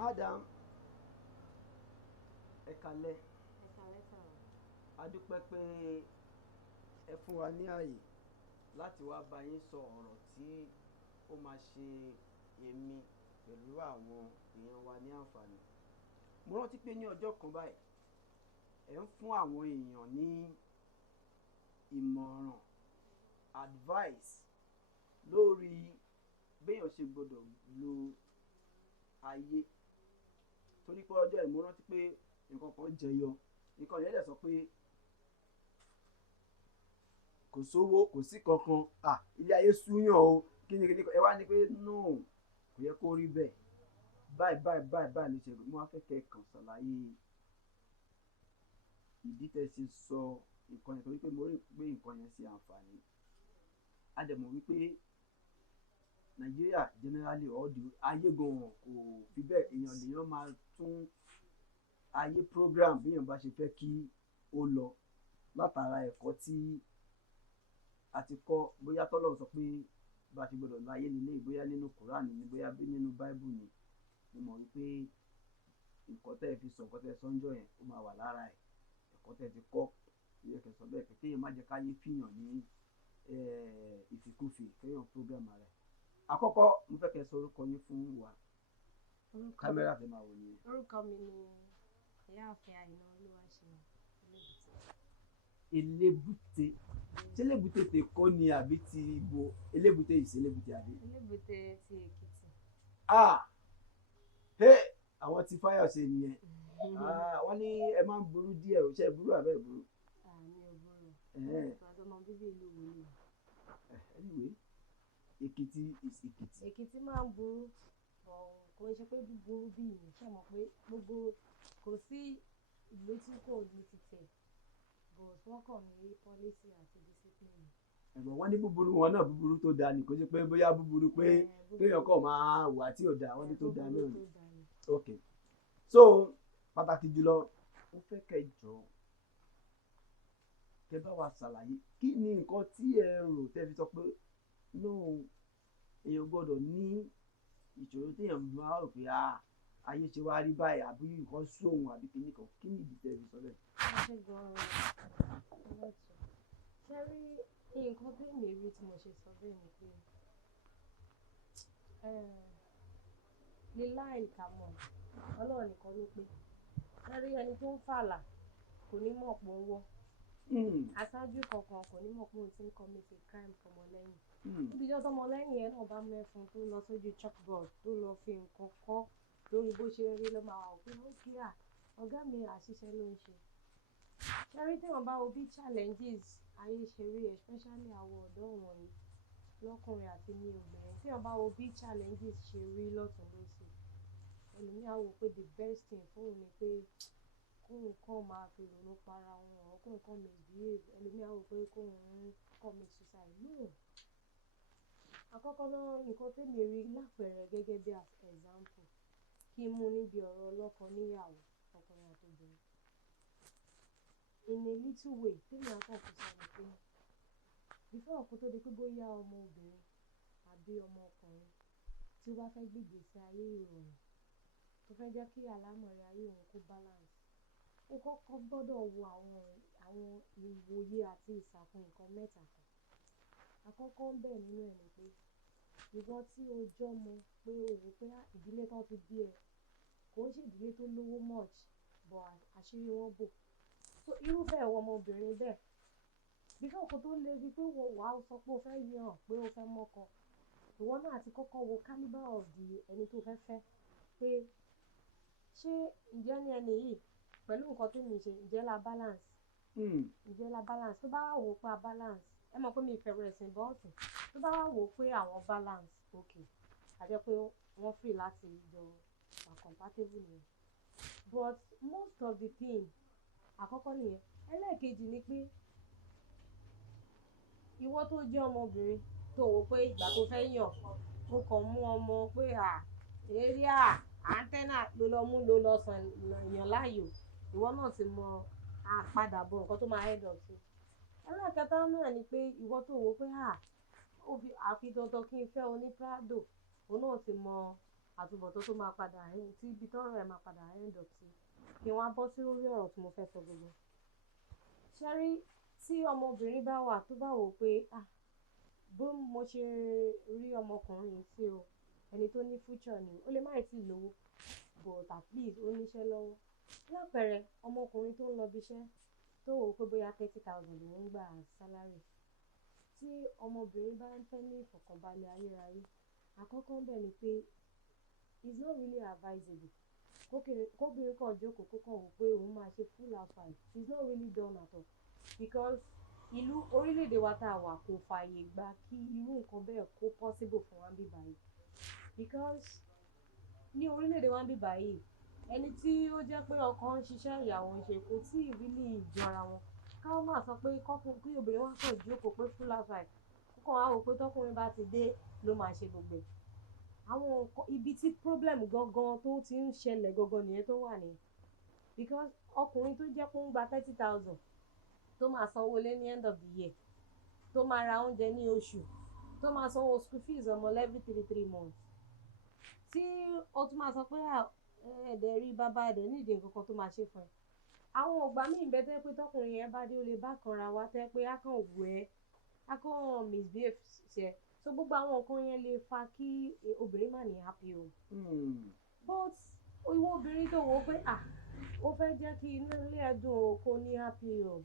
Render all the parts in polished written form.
Madam, ẹ kálẹ́. Ẹ kálẹ́ sà. A dúpẹ́ pé ẹ fún wa ní àyè láti wá bá yín sọ ọ̀rọ̀ tí ó máa ṣe èmi pẹ̀lú àwọn èèyàn wa ní àǹfààní. Mo rántí pé ní ọjọ́ kan báyìí, ẹ ń fún àwọn èèyàn ní ìmọ̀ràn, advice lórí béèyàn ṣe gbọ́dọ̀ lo ayé. Torí pé ọjọ́ yìí mo rántí pé nǹkan kan jẹyọ, nǹkan yẹn dẹ̀ sọ pé kò sówó kò sí kankan, ilé ayé súyàn o, kí ni ẹ wá ní pé no, kò yẹ kó rí bẹ́ẹ̀, báyìí ló ṣe. Mo wá fẹ́ kẹ́ kàn ṣàlàyé ìdí tẹ́ ṣe sọ nǹkan yẹn, torí pé mo rí pé nǹkan yẹn ṣe àǹfààní. A dẹ̀ mọ̀ wípé Nàìjíríà generally ayé gan kò fi bẹ́ẹ̀, èèyàn lèèyàn máa tún ayé program béèyàn bá ṣe fẹ́ kí ó lọ látara ẹ̀kọ́ tí a ti kọ́, bóyá tọ́lọ́run sọ pé bá ṣe gbọ́dọ̀ lọ ayé nílé, bóyá nínú Quran ni, bóyá nínú Bible ni. Mo mọ̀ wípé nǹkan tẹ́ ẹ fi sọ, nǹkan tẹ́ ẹ sọ ńjọ́ yẹn ó máa wà lára ẹ̀, ẹ̀kọ́ tẹ́ ẹ ti kọ́ yẹ kẹ́ sọ bẹ́ẹ̀, kéèyàn má jẹ́ káyé fìyàn ní ìfikúfì, kéèyàn program ara ẹ̀. Àkọ́kọ́ mo fẹ́ kẹ́ sọ orúkọ yín fún wa. Kámẹ́rà fẹ́ máa wò nìyẹn. Orúkọ mi ni Ìyáàfin Àìná Olúwaṣeun Elébùté. Elébùté. Ṣé Elébùté tèkó ni àbí ti ibo? Elébùté yìí ṣe Elébùté àbí? Elébùté ti Èkìtì. Àwọn tí Fáyọ̀ṣe nìyẹn. Wọ́n ní ẹ máa ń burú díẹ̀, ò ṣe burú àbẹ́ burú? Mi ò burú. Ọmọ bíbí ìlú wo ni? Anyway, Èkìtì is Èkìtì. Èkìtì máa ń burú, kò ń ṣe pé búburú bí ìlú, ṣe mọ̀ pé gbogbo kò sí ìlú tí kò ní ti tẹ̀, but wọ́n kàn ní policy àti discipline. Ẹ̀gbọ́n wọn ní búburú wọn náà búburú tó dáa ni, kò ṣe pé bóyá búburú pé kéèyàn kàn máa wà tí ò dáa, wọ́n ní tó dáa náà ni. Okay, so pàtàkì jùlọ mo fẹ́ kẹ́ jọ kẹ́ bá wa ṣàlàyé kí ni nǹkan tí ẹ rò tẹ́ fi sọ pé no, èèyàn gbọ́dọ̀ ní ìṣòro téèyàn máa rò pé ayé ṣe wá rí báyìí, àbí nǹkan sóhun àbí kinní kan, kí ni ìdí tẹ́ fi sọ bẹ́ẹ̀? Ṣé gan-an ṣe rí nǹkan tí èmi rí tí mo ṣe sọ bẹ́ẹ̀ ni pé lílá ìkàmọ̀ Ọlọ́run nìkan ló pé. Ṣé rí ẹni tó ń fàlà kò ní mọ̀ pé ó ń wọ́. Aṣáájú kankan kò ní mọ̀ pé òun ti ń commit a crime fọmọlẹ́yìn. Níbi tí ọmọlẹ́yìn yẹn náà bá mẹ́fun tó lọ sójú chalkboard tó lọ fi nǹkan kọ́ lórí bó ṣe rí ló máa wà pé ó kíá ọ̀gá mi àṣìṣe ló ń ṣe. Ṣé rí tí wọ́n bá wo bí challenges ayé ṣe rí, especially àwọn ọ̀dọ́ wọ̀nyí lọ́kùnrin àti ní obìnrin, tí wọ́n bá wo bí challenges ṣe rí lọ́tùn lósì, ẹlòmíà wò pé the best thing fún òun ni pé kóun kàn máa fi ronú para wọn, or kóun kàn misbehave, ẹlòmíà wò pé kóun commit suicide. No. Àkọ́kọ́ náà nǹkan tèmi rí lápẹẹrẹ gẹ́gẹ́ bí example, kí n mú níbi ọ̀rọ̀ ọlọ́kọ níyàwó ọkùnrin àti obìnrin. In a little way tèmi àkọ́kọ́ sọ ni pé before ọkọ tó di pé bóyá ọmọ obìnrin àbí ọmọ ọkùnrin tí ó bá fẹ́ gbé ìgbésí ayé ìrọ̀rùn, tó fẹ́ jẹ́ kí àlámọ̀rí ayé òun kó balance, ó kọ́kọ́ gbọ́dọ̀ wo àwọn ìwòye àti ìsàkún nǹkan mẹ́ta kan. Àkọ́kọ́ ń bẹ nínú ẹ̀ ni pé ìwọ tí o jọ́mọ pé o wò pé ìdílé tán ti bí ẹ kò ń ṣe ìdílé tó lówó much, but àṣírí wọn bò. So irúfẹ́ ìwọ ọmọbìnrin bẹ́ẹ̀, before ọkọ tó lè rí pé wàá sọ pé o fẹ́ yàn pé o fẹ́ mọ́kọ, ìwọ náà ti kọ́kọ́ wo caliber of the ẹni tó fẹ́ fẹ́, pé ṣé ǹjẹ́ ní ẹni yìí pẹ̀lú nǹkan tó mi ṣe ǹjẹ́ la balance? Ǹjẹ́ la balance? Tó bá wò pé a balance, ẹ mọ̀ pé mi ìfẹ̀rù ẹ̀sìn bọ́ọ̀sì, tó bá wò pé àwọn balance, okay, a jẹ́ pé wọ́n free láti jọ wà compatible nìyẹn. But most of the thing àkọ́kọ́ nìyẹn. Ẹlẹ́ẹ̀kejì ni pé ìwọ tó jẹ́ ọmọbìnrin tó wò pé ìgbà tó fẹ́ yàn ó kàn mú ọmọ pé area antenna ló lọ sàn yàn láàyò, ìwọ náà ti mọ àpadàbọ̀ nǹkan tó máa head up sí. Ẹlẹ́ẹ̀kẹta náà ni pé ìwọ tó wò pé àfi dandan kí n fẹ́ oní Prado, òun náà ti mọ àtúbọ̀tán tó máa padà tí ibi tọ́rọ̀ ẹ̀ máa padà end up sí kí wọ́n á bọ́ sí orí ọ̀rọ̀ tí mo fẹ́ sọ gbogbo. Ṣẹ́rí tí ọmọbìnrin bá wà tó bá wò pé bó mo ṣe rí ọmọkùnrin yìí sí o ẹni tó ní future ni ó lè má tí ì lówó but at least ó níṣẹ́ lọ́wọ́. Lápẹẹrẹ ọmọkùnrin tó ń lọ ibiṣẹ́ tó wò pé bóyá 30,000 ló ń gbà salary. Tí ọmọbìnrin bá ń fẹ́ ní ìfọ̀kànbalẹ̀ ayérayé, àkọ́kọ́ ń bẹ̀ ni pé it's not really advisable kóbìnrin kan jókòó kó kàn wò pé òun máa ṣe full housewife. It's not really done at all because ìlú orílẹ̀-èdè wa tá a wà kò fààyè gbà kí irú nǹkan bẹ́ẹ̀ kó possible fún wa bí báyìí because ní orílẹ̀-èdè wa bí báyìí ẹni tí ó jẹ́ pé ọkọ ń ṣiṣẹ́ ìyàwó ń ṣe kò tí ì really jọra wọn. Káwọn máa sọ pé kí obìnrin wá kàn jókòó pé full housewife kókàn wá wò pé tọkùnrin bá ti dé ló máa ṣe gbogbo ẹ̀. Àwọn ibi tí problem gangan tó ti ń ṣẹlẹ̀ gangan nìyẹn tó wà nìyẹn because ọkùnrin tó jẹ́ pé ó ń gba 30,000 tó máa sanwó lé ní end of the year tó máa ra oúnjẹ ní oṣù tó máa sanwó school fees ọmọ every 3 months tí o tún máa sọ pé ẹ̀ẹ́dẹ̀ rí bàbá ẹ̀dẹ̀ nídìí nǹkan kan tó máa ṣe fún ẹ. Àwọn ògbà míì bẹ́ẹ̀ tẹ́ pé tọkùnrin yẹn bá dé ó lè bá kanra wá tẹ́ pé á kàn wù ẹ́ á kàn misbehave ṣe so gbogbo àwọn nǹkan yẹn lè fa kí obìnrin má ní happy home. But ìwọ obìnrin tó wò ó pé ó fẹ́ jẹ́ kí inú ilé ẹ dùn o kó ní happy home.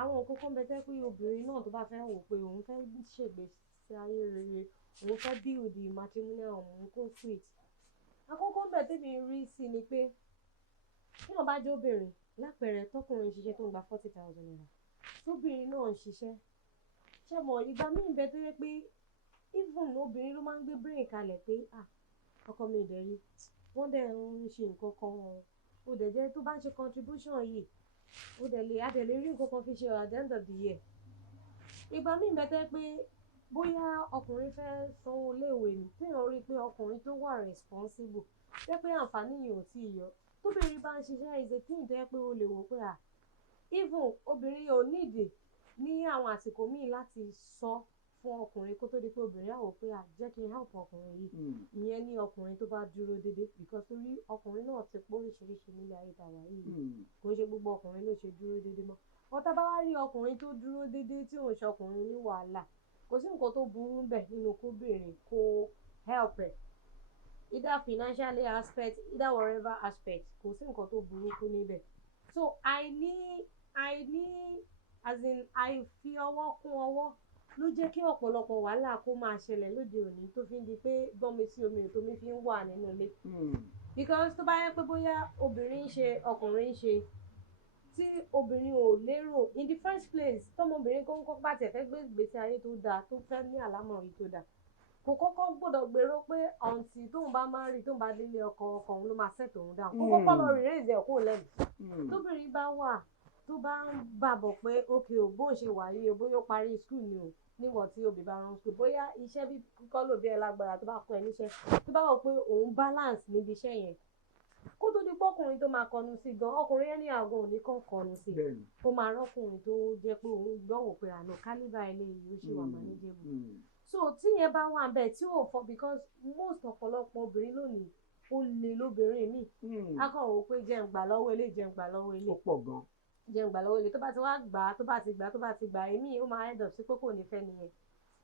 Àwọn nǹkan kan bẹ́ẹ̀ tẹ́ pé obìnrin náà tó bá fẹ́ wò pé òun fẹ́ ṣègbésí ayé rere òun fẹ́ build matrimonial home òun kó sweet. Àkọ́kọ́ bẹ́ẹ̀ tèmi rí sí ni pé tí wọ́n bá jẹ́ obìnrin lápẹẹrẹ tọkùnrin ṣiṣẹ́ tó ń gba 40,000 naira tóbìnrin náà ń ṣiṣẹ́ ṣé mọ̀ ìgbà míì bẹ́ẹ̀ tó yẹ pé even obìnrin ló máa ń gbé brain kalẹ̀ pé ọkọ mi ìdẹ̀rí wọ́n dẹ̀ ń ṣe nǹkan kan ó dẹ̀ jẹ́ tó bá ń ṣe contribution yìí ó dẹ̀ lè rí nǹkan kan fi ṣe at the end of the year. Ìgbà míì bẹ́ẹ̀ tó yẹ pé bóyá ọkùnrin fẹ́ sanwó iléèwé ni téèyàn rí i pé ọkùnrin tó wà responsible jẹ́ pé àǹfààní yìí ò tí ì yọ tóbìnrin bá ń ṣiṣẹ́ is a thing tó yẹ pé o lè wò pé even obìnrin ò nídìí ní àwọn àsìkò míì láti sọ fún ọkùnrin kó tó di pé obìnrin á wò pé jẹ́ kí n help ọkùnrin yìí ìyẹn ní ọkùnrin tó bá dúró dédé because torí ọkùnrin náà ti pọ̀ oríṣiríṣi nílé ayé tàwa yìí kò ń ṣe gbogbo ọkùnrin ló ṣe dúró dédé mọ́. Wọ́n tá bá wá rí ọkùnrin tó dúró dédé tí òun ṣe ọkùnrin ní wàhálà kò sí nǹkan tó burú bẹ̀ nínú kóbìnrin kó help ẹ̀ either financially aspect either whatever aspect kò sí nǹkan tó burúkú níbẹ̀. So àìní as in àìfi ọwọ́ kún ọwọ́ ló jẹ́ kí ọ̀pọ̀lọpọ̀ wàhálà kó máa ṣẹlẹ̀ lóde òní tó fi ń di pé gbọ́nmi sí omi ò tómi fi ń wà nínú ilé. Because tó bá yẹ pé bóyá obìnrin ń ṣe ọkùnrin ń ṣe tí obìnrin ò lérò in the first place tọmọbìnrin kọ́kọ́ bá tẹ̀ fẹ́ gbé ìgbésí ayé tó dáa tó fẹ́ ní àlámọ̀rí tó dáa kò kọ́kọ́ gbọ́dọ̀ gbèrò pé ọ̀ǹtì tóun bá máa rí tóun bá délé ọkọ òun ló máa set òun down kó kọ́kọ́ lọ rí rèézì ẹ̀ kó lẹ́nu. Tóbìnrin bá wà tó bá ń bàbọ̀ pé okay o bóun ṣe wà yìí o bóyá ó parí school ni o níwọ̀n tí òbí bá rán school bóyá iṣẹ́ bí kíkọ́ ló bí ẹ lágbára tó bá kọ́ ẹ níṣẹ́ tó bá wọ̀ pé òun balance níbi iṣẹ́ yẹn kó tó di pọ́kùnrin tó máa kọnu sí gan ọkùnrin ẹni àgọ́ òní kan kọnu sí ó máa rọ́kùnrin tó jẹ́ pé òun gbọ́wọ́ pé àná kálíbà eléyìí ó ṣe wà manageable. So tí yẹn bá wà bẹ́ẹ̀ tí ò fọ́ because most ọ̀pọ̀lọpọ̀ obìnrin lónìí ó lè lóbìnrin míì á kàn wò pé jẹ́ ń gbà lọ́wọ́ ilé jẹ́ ń gbà lọ́wọ́ ilé ó pọ̀ gan jẹ́ ń gbà lọ́wọ́ ilé tó bá ti wá gbà tó bá ti gbà èmi ó máa end up sí pé kò ní fẹ́ nìyẹn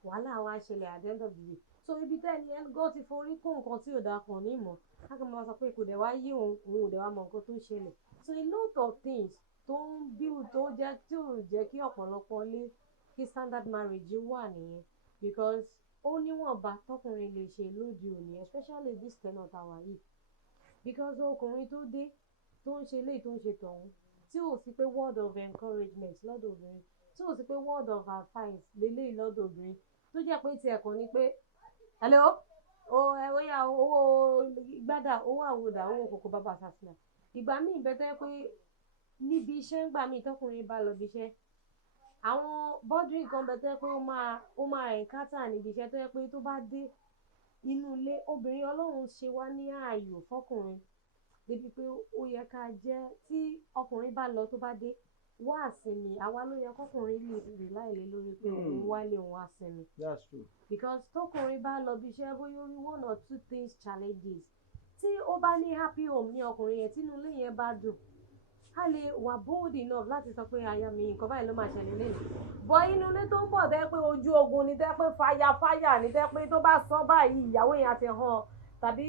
wàhálà wa ṣẹlẹ̀ at the end of the day. So ibi tẹ́ni ẹni gan ti forí kó nǹkan tí ò dáa kan ní ìmọ̀ láti máa sọ pé kò dẹ̀ wá yí òun ò dẹ̀ wá mọ nǹkan tó ń ṣẹlẹ̀. So a lot of things tó ń build tó jẹ́ tí ò jẹ́ kí ọ̀pọ̀lọpọ̀ lé kí standard marriage wà nìyẹn because ó níwọ̀nba tọkùnrin lè ṣe lóde òní especially this tenor tàwa yìí because ọkùnrin tó dé tó ń ṣe léyìí tó ń ṣe tọ̀hún tí ò sí pé word of encouragement lọ́dọ̀ obìnrin tí ò sí pé word of advice lélẹ́yìí lọ́dọ̀ obìnrin tó jẹ́ pé tiẹ̀ kàn ní pé hello ẹ̀wọ́yà owó gbádà owó àwòdà owó kòkó bàbá sàṣìlà ìgbà míì bẹ́tẹ́ pé níbi iṣẹ́ ń gbà míì tọkùnrin bá lọ bí iṣẹ́ àwọn bọ́dìrì kan bẹ́tẹ́ pé ó máa ẹ̀ńkátà níbi iṣẹ́ tó yẹ pé tó bá dé inú ilé obìnrin ọlọ́run ṣe wá ní ààyò fọkùnrin débi pé ó yẹ ká jẹ́ tí ọkùnrin bá lọ tó bá dé wá àsinmi àwa ló yẹ kọkùnrin lè rí láìlé lórí pé òun wálé òun àsinmi. That's true. Because tọkùnrin bá lọ bí iṣẹ́ bóyá ó rí 1 or 2 things challenges tí ó bá ní happy home ní ọkùnrin yẹn tínú ilé yẹn bá dùn a lè wà bold enough láti sọ pé aya mi nǹkan báyìí ló máa ṣẹlẹ̀ lẹ́yìn bọ́ inú ilé tó ń bọ̀ tẹ́ pé ojú ogun ni tẹ́ pé fàyà ni tẹ́ pé tó bá sọ báyìí ìyàwó yẹn àti hàn tàbí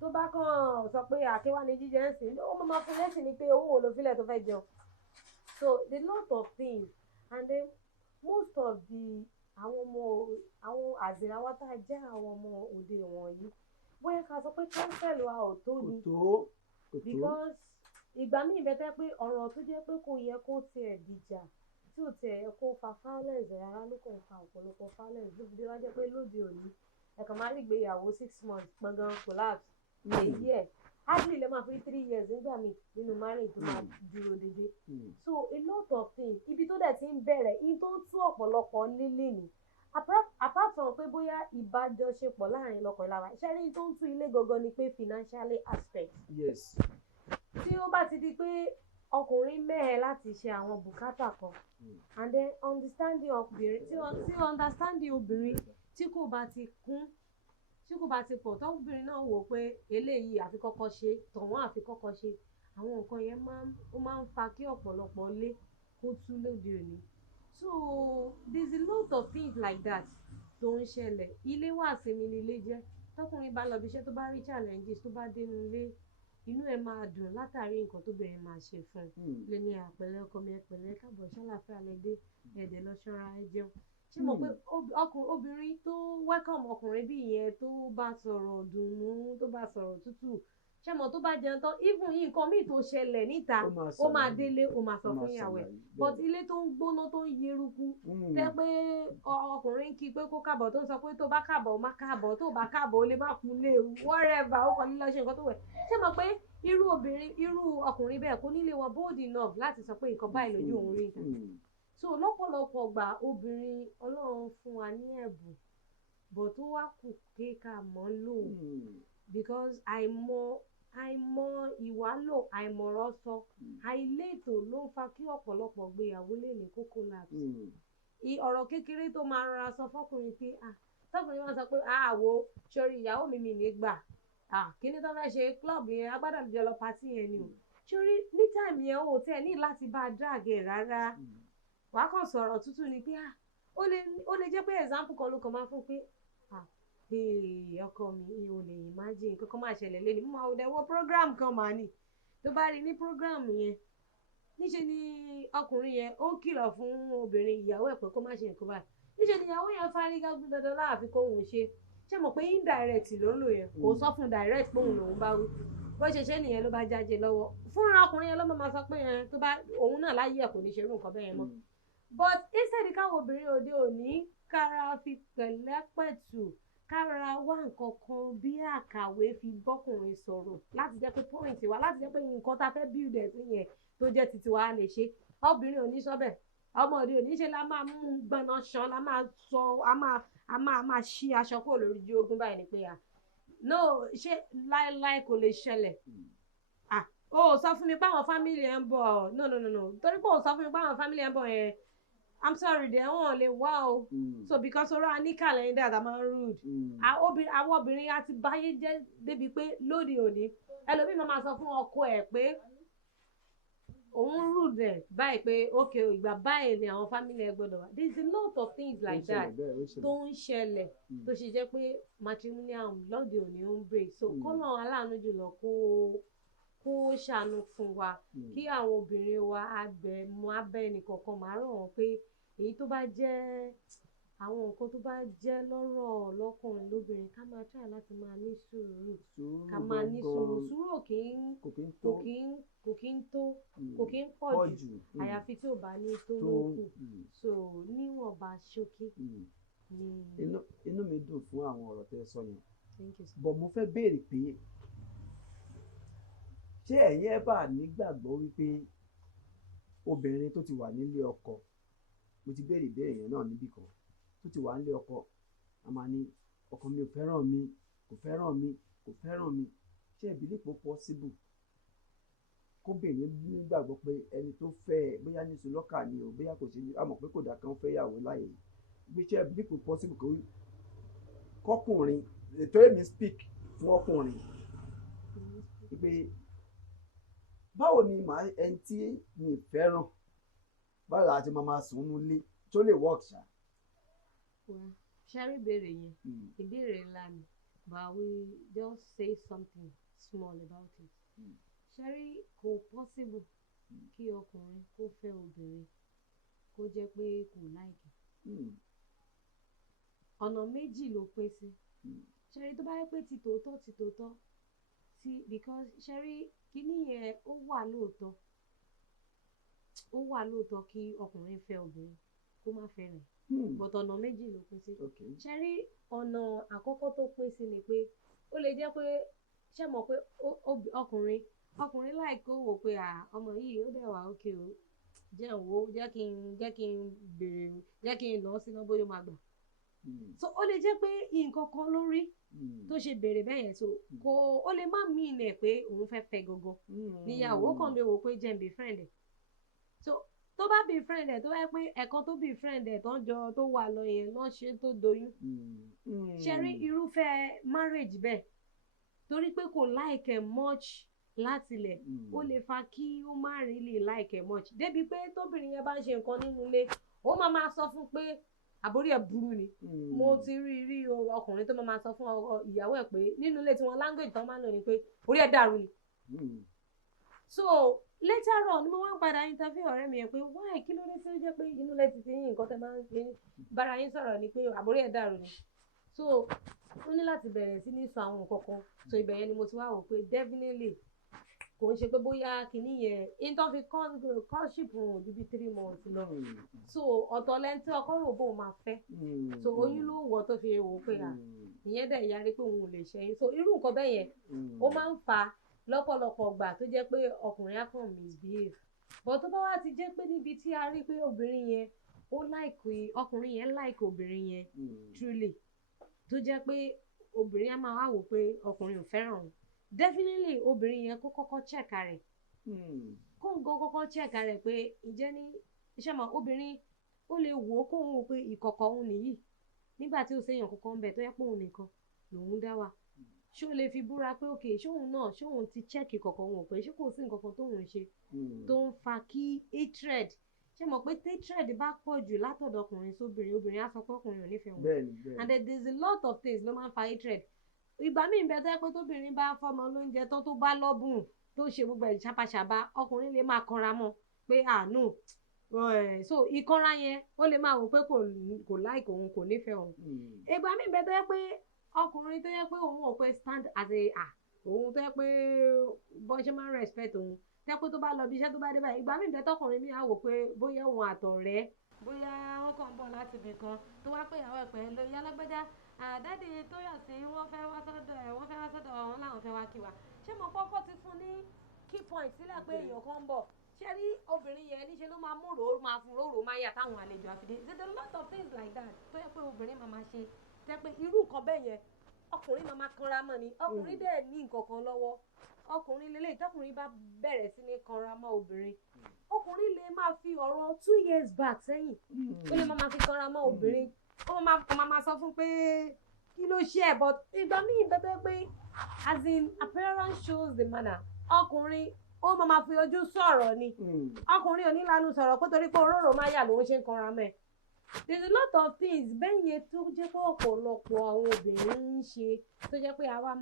tó bá kàn sọ pé àkéwá ni jíjẹ ń sìn ó máa fún lẹ́sìn ni pé owó wo ló fílẹ̀ tó fẹ́ jẹun so the lot of things and then most of the àwọn àzìráwá tá a jẹ́ àwọn ọmọ òde wọ̀nyí bóyá ká sọ pé cancel wa ò tó ni because ìgbà míì bẹ́tẹ́ pé ọ̀rọ̀ tó jẹ́ pé kò yẹ kó tiẹ̀ dìjà tí ò tiẹ̀ yẹ kó fa violence rárá ló kàn fa ọ̀pọ̀lọpọ̀ violence ló fi dé wá jẹ́ pé lóde òní ẹ̀kan máa rí ìgbéyàwó 6 months gbọ̀ngàn collapse èyí ẹ̀ hardly lè máa fi 3 years nígbà míì nínú marriage tó máa dúró dédé so a lot of things ibi tó dẹ̀ ti ń bẹ̀rẹ̀ in tó ń tú ọ̀pọ̀lọpọ̀ lílé ni apart from pé bóyá ìbájọṣepọ̀ láàrin lọ́kọ lára iṣẹ́ rí tó ń tú ilé gangan ni pé financially aspect. Yes. tí ó bá ti di pé ọkùnrin mẹ́ẹ̀ láti ṣe àwọn bùkátà kan and then understanding obìnrin tí understanding obìnrin tí kò bá ti kún tí kò bá ti pọ̀ tọ́kùnrin náà wò pé eléyìí àfi kọ́kọ́ ṣe tọ̀wọ́n àfi kọ́kọ́ ṣe àwọn nǹkan yẹn máa ń fa kí ọ̀pọ̀lọpọ̀ lé kó tú lóde òní so there's a lot of things like that tó ń ṣẹlẹ̀ ilé wà sinmi ní ilé jẹ́ tọkùnrin bá lọ bí iṣẹ́ tó bá rí challenges tó bá dénú ilé inú ẹ máa dùn látàrí nǹkan tó bẹ̀rẹ̀ máa ṣe fún un lè ní àpẹẹrẹ ọkọ mi ẹpẹ̀lẹ́ káàbọ̀ ṣàlàfíà lẹdẹ ẹdẹ lọ ṣọ́ra ẹ jẹun ṣé mo pé obìnrin tó welcome ọkùnrin bí ìyẹn tó bá sọ̀rọ̀ dùnnú tó bá sọ̀rọ̀ tútù ṣé mo tó bá jẹun tán even nǹkan míì tó ṣẹlẹ̀ níta ó máa délé ó máa sọ fún ìyàwó ẹ̀ but ilé tó ń gbóná tó ń yeruku tẹ́ pé ọkùnrin kí pé kó káàbọ̀ tó ń sọ pé tó bá káàbọ̀ má káàbọ̀ tó bá káàbọ̀ ó lè má kú lé whatever ó kàn ní lọ ṣe nǹkan tó wẹ̀ ṣé mo pé irú ọkùnrin bẹ́ẹ̀ kò nílé wọn bold enough láti sọ pé nǹkan báyìí lójú òun rí nǹkan so lọ́pọ̀lọpọ̀ gbà obìnrin Ọlọ́run fún wa ní ẹ̀bùn bọ̀ tó wá kù kéka mọ́ lò because àìmọ̀ ìwálò àìmọ̀rọ̀ sọ àìlétò ló ń fa kí ọ̀pọ̀lọpọ̀ gbéyàwó lè ní kókó láti ọ̀rọ̀ kékeré tó máa rọra sọ fọ́kùnrin pé tọkùnrin wọn sọ pé àwo sórí ìyàwó mi ní gbà kíní tó fẹ́ ṣe club yẹn agbádàn jọ lọ pàtí yẹn ni o sórí ní táìmù yẹn o tẹ̀ ní láti bá a drag ẹ̀ rárá wàá kàn sọ̀rọ̀ tútù ni pé ó lè jẹ́ pé example kan ló kàn máa fún pé ọkọ mi ò lè imagine kankan máa ṣẹlẹ̀ lẹ́nu mo máa wò dẹ́wọ́ program kan máa ní tó bá rí ní program yẹn níṣẹ́ ni ọkùnrin yẹn ó ń kìlọ̀ fún obìnrin ìyàwó ẹ̀ pé kó má ṣe nǹkan báyìí níṣẹ́ ni ìyàwó yẹn fárígá gbé dandan láàfin kó òun ṣe ṣé mo pé indirect ló ń lò yẹn kò sọ fún direct pé òun lòun bá wí bó ṣe ṣe nìyẹn ló bá jáde lọ́wọ́ fúnra ọkùnrin yẹn ló máa sọ pé tó bá òun náà láyé ẹ̀ kò ní ṣerú nǹkan bẹ́ẹ̀ mọ́ but instead káwọn obìnrin òde òní kára fi pẹ̀lẹ́pẹ̀tù kára wá nǹkan kan bí àkàwé fi bọ́kùnrin sọ̀rọ̀ láti jẹ́ pé point wa láti jẹ́ pé nǹkan tá a fẹ́ build ẹ̀ sí yẹn tó jẹ́ titi wa lè ṣe obìnrin òní sọ́bẹ̀ ọmọdé òní ṣe la máa mú gbọ́nà ṣan la máa sọ a máa ṣí aṣọ kúrò lórí ju ogun báyìí ni pé no ṣé láéláé kò lè ṣẹlẹ̀ o sọ fún mi pé àwọn family ẹ̀ ń bọ̀ no torí pé o sọ fún mi pé àwọn family ẹ̀ ń bọ̀ yẹn I'm sorry there wọn lè wá o so because ọ̀rọ̀ a ní calendar that man rude àwọn obìnrin àti báyé jẹ́ débi pé lóde òní ẹlòmíì máa sọ fún ọkọ ẹ̀ pé òun rude ẹ̀ báyìí pé okay ìgbà báyìí ni àwọn family ẹ̀ gbọ́dọ̀ wá there is a lot of things like that tó ń ṣẹlẹ̀ tó ṣe jẹ́ pé matrimonial lóde òní ó ń break so kọ́nà aláàánú jùlọ kó ṣàánú fún wa kí àwọn obìnrin wa abẹ́ ẹnìkọ̀ọ̀kan máa ràn wọ́n pé èyí tó bá jẹ́ àwọn nǹkan tó bá jẹ́ lọ́rọ̀ lọ́kùnrin lóbìnrin ká máa try láti máa ní sùúrù ká máa ní sùúrù kò kí ń pọ̀ jù àyàfi tí ò bá ní tó lókù so níwọ̀nba ṣókí ni. inú mi dùn fún àwọn ọ̀rọ̀ tẹ́ ẹ sọ yẹn bọ̀ mo fẹ́ béèrè pé ṣé ẹ̀yin ẹ̀ bá nígbàgbọ́ wípé obìnrin tó ti wà nílé ọkọ mo ti béèrè ìbéèrè yẹn náà níbì kan tó ti wà nílé ọkọ a máa ní ọkọ mi ò fẹ́ràn mi kò fẹ́ràn mi kò fẹ́ràn mi ṣé ìbílẹ̀ pọ̀ possible kóbìnrin nígbàgbọ́ pé ẹni tó fẹ́ bóyá ní sùlọ́kà ni o bóyá kò sí àmọ̀ pé kò dà kán fẹ́ yàwó láyé bí ṣé ìbílẹ̀ pọ̀ possible kọkùnrin ètò èmi speak fún ọkùnrin pé báwo ni ẹni tí mi fẹ́ràn báwo la ti máa sùn nílé tó lè work ṣá. ṣárí ìbéèrè yẹn ìbéèrè ńlá ni but we just say something small about it. ṣárí kò possible kí ọkùnrin kó fẹ́ obìnrin kó jẹ́ pé kò láìkì. ọ̀nà méjì ló pín sí. ṣárí tó bá yẹ pé ti tòótọ́ because ṣárí kíní yẹn ó wà lóòótọ́ kí ọkùnrin fẹ́ obìnrin kó má fẹ́ rẹ̀. but ọ̀nà méjì ló pín sí. ṣárí ọ̀nà àkọ́kọ́ tó pín sí ni pé ó lè jẹ́ pé ṣé mọ̀ pé ọkùnrin láìkó wò pé ọmọ yìí ó dẹ̀ wà ókè o jẹ́ kí n béèrè jẹ́ kí n lọ síná bóyá ó máa gbà. so ó lè jẹ́ pé nǹkan kan ló rí tó ṣe béèrè bẹ́ẹ̀ yẹn so kò ó lè má mean ẹ̀ pé òun fẹ́ fẹ́ gangan níyàwó kan lè wò pé jẹ́ n be friend ẹ̀. so tó bá be friend ẹ̀ tó wáyé pé ẹ̀kan tó be friend ẹ̀ tó ń jọ tó wà lọ yẹn lọ́ ṣe tó doyún. ṣe rí irúfẹ́ marriage bẹ́ẹ̀ torí pé kò like ẹ̀ much láti ilẹ̀ ó lè fa kí ó má really like ẹ̀ much débi pé tóbìnrin yẹn bá ń ṣe nǹkan nínú ilé ó máa sọ fún pé àbórí ẹ̀ burú ni. mo ti rí ọkùnrin tó máa sọ fún ìyàwó ẹ̀ pé nínú ilé tiwọn language tán máa ń lò ní pé orí ẹ̀ dàrú ni. so later on ni mo wá ń padà interview ọ̀rẹ́ mi yẹn pé why kí ló dé tí ó jẹ́ pé inú ilé ti yín nǹkan tẹ́ máa ń pè bára yín sọ̀rọ̀ ni pé àbórí ẹ̀ dàrú ni. so ó ní láti bẹ̀rẹ̀ sí ní sọ àwọn nǹkan kan so ibẹ̀ yẹn ni mo ti wá wò pé definitely kò ń ṣe pé bóyá kìíní yẹn intern fi courtship ju bí 3 months lọ so ọ̀tọ̀ lẹ́ni tí ọkọ rò bó máa fẹ́ so oyún ló wọ̀ tó fi wò pé ìyẹn dẹ̀ yarí pé òun ò lè ṣẹ́yìn so irú nǹkan bẹ́ẹ̀ yẹn ó máa ń fa lọ́pọ̀lọpọ̀ gbà tó jẹ́ pé ọkùnrin á kàn misbehave but tó bá wá ti jẹ́ pé níbi tí a rí pé obìnrin yẹn ó ọkùnrin yẹn like obìnrin yẹn truly tó jẹ́ pé obìnrin á máa wá wò pé ọkùnrin ò fẹ́ràn òun definitely obìnrin yẹn kó kọ́kọ́ check rẹ̀ kó ń kọ́kọ́ check rẹ̀ pé ìjẹ́ ní iṣẹ́ mọ̀ obìnrin ó lè wò ó kóun wò pé ìkọ̀kọ̀ òun nìyí nígbà tí ó séèyàn kankan ń bẹ tó yẹ pé òun nìkan lòun dá wà ṣé o lè fi búra pé ok ṣé òun ti check ìkọ̀kọ̀ òun pé ṣé kò sí nǹkan kan tóun ṣe tó ń fa kí hatred ṣé mọ̀ pé hatred bá pọ̀ jù látọ̀dọ̀ ọkùnrin sóbìnrin obìnrin á sọ pé ọkùnrin ò nífẹ̀ẹ́ wọn and there is a lot of things ló máa ń fa hatred ìgbà míì bẹ tó yẹ pé tóbìnrin bá fọmọ lóúnjẹ tán tó bá lọ́bùn tó ṣe gbogbo ẹ̀ ṣàpàṣàbà ọkùnrin lè máa kanra mọ́ pé àánú so ìkanra yẹn ó lè máa wò pé kò like òun kò nífẹ̀ẹ́ òun ìgbà míì bẹ tó yẹ pé ọkùnrin tó yẹ pé òun ò pé stand as a òun tó yẹ pé bọ́ ṣe máa ń respect òun tó yẹ pé tó bá lọ bí iṣẹ́ tó bá dé báyìí ìgbà míì bẹ tọkùnrin mi á wò pé bóyá òun àtọ̀rẹ́ bóyá wọ́n kàn ń bọ̀ láti ibì kan tó wá pé ìyàwó ẹ̀ pé ló yá lágbájá àdáde tó yọ̀ sí wọ́n fẹ́ wá sọ́dọ̀ wọn láwọn fẹ́ wá kí wa ṣé mo kọ́kọ́ ti fún ní key point sílẹ̀ pé èèyàn kan ń bọ̀ ṣé rí obìnrin yẹn níṣẹ́ ló máa fún róró máa yà táwọn àlejò àfidé there's a lot of things like that tó yẹ pé obìnrin máa ṣe tẹ́ pé irú nǹkan bẹ́ẹ̀ yẹn ọkùnrin máa kanra mọ́ ni ọkùnrin dẹ̀ ní nǹkan kan lọ́wọ́ ọkùnrin lélẹ́yìí tọkùnrin bá bẹ̀rẹ̀ sí ní kanra mọ́ obìnrin ọkùnrin lè máa fi ọ̀rọ̀ 2 years back sẹ́yìn ó lè máa fi kanra mọ́ obìnrin ó máa sọ fún pé kí ló ṣe ẹ̀ but ìgbà míì bẹ́ẹ̀ pé as in appearance shows the manner ọkùnrin ó máa fi ojú sọ̀rọ̀ ni ọkùnrin ò ní lanu sọ̀rọ̀ pé torí pé òróró máa yà lòun ṣe ń kanra mọ́ ẹ̀ there's a lot of things bẹ́ẹ̀ yẹn tó jẹ́ pé ọ̀pọ̀lọpọ̀ àwọn obìnrin ń ṣe tó jẹ́ pé àwa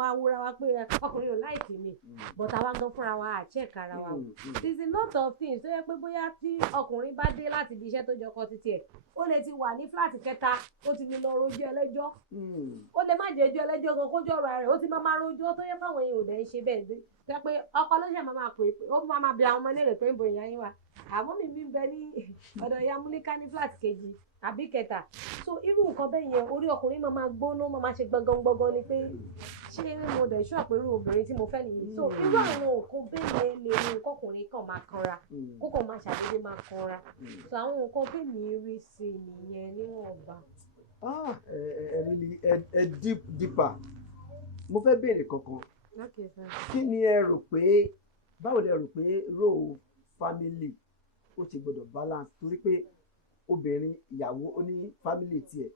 máa wúra wa pé ọkùnrin ò láìkì mi but àwa gan fúnra wa check ara wa there's a lot of things tó jẹ́ pé bóyá tí ọkùnrin bá dé láti ibi iṣẹ́ tó jọ kọ títí ẹ̀ ó lè ti wà ní fúláàtì kẹta ó ti lọ rojọ́ ẹlẹ́jọ́ ó lè má jẹ́ ẹjọ́ ẹlẹ́jọ́ gan kójọ́ ọ̀rọ̀ rẹ̀ ó ti máa rojọ́ tó yẹ fáwọn èèyàn ò dẹ̀ ń ṣe bẹ́ẹ̀ tó yẹ pé ọkọ ló ṣe máa pè ó máa bẹ àwọn ọmọ nílẹ̀ pé ń bo ìyá yín wa àmọ́ mi bẹ ní ọ̀dọ̀ ìyá múlíká ní fúláàtì kejì àbí kẹta so irú nǹkan bẹ́ẹ̀ yẹn orí ọkùnrin máa gbóná máa ṣe gbọ̀ngàn ni pé ṣé mo dẹ̀ ṣọ́ àpérò obìnrin tí mo fẹ́ nìyí so irú àwọn nǹkan bẹ́ẹ̀ yẹn lè mú kọkùnrin kan máa kanra kó kàn máa ṣàdédé máa kanra so àwọn nǹkan bẹ́ẹ̀ mi rí sí nìyẹn níwọ̀nba. ẹ deeper mo fẹ́ béèrè kankan kí ni ẹ rò pé báwo lẹ rò pé role family ó ti gbọdọ̀ balance torí pé obìnrin ìyàwó ó ní family tiẹ̀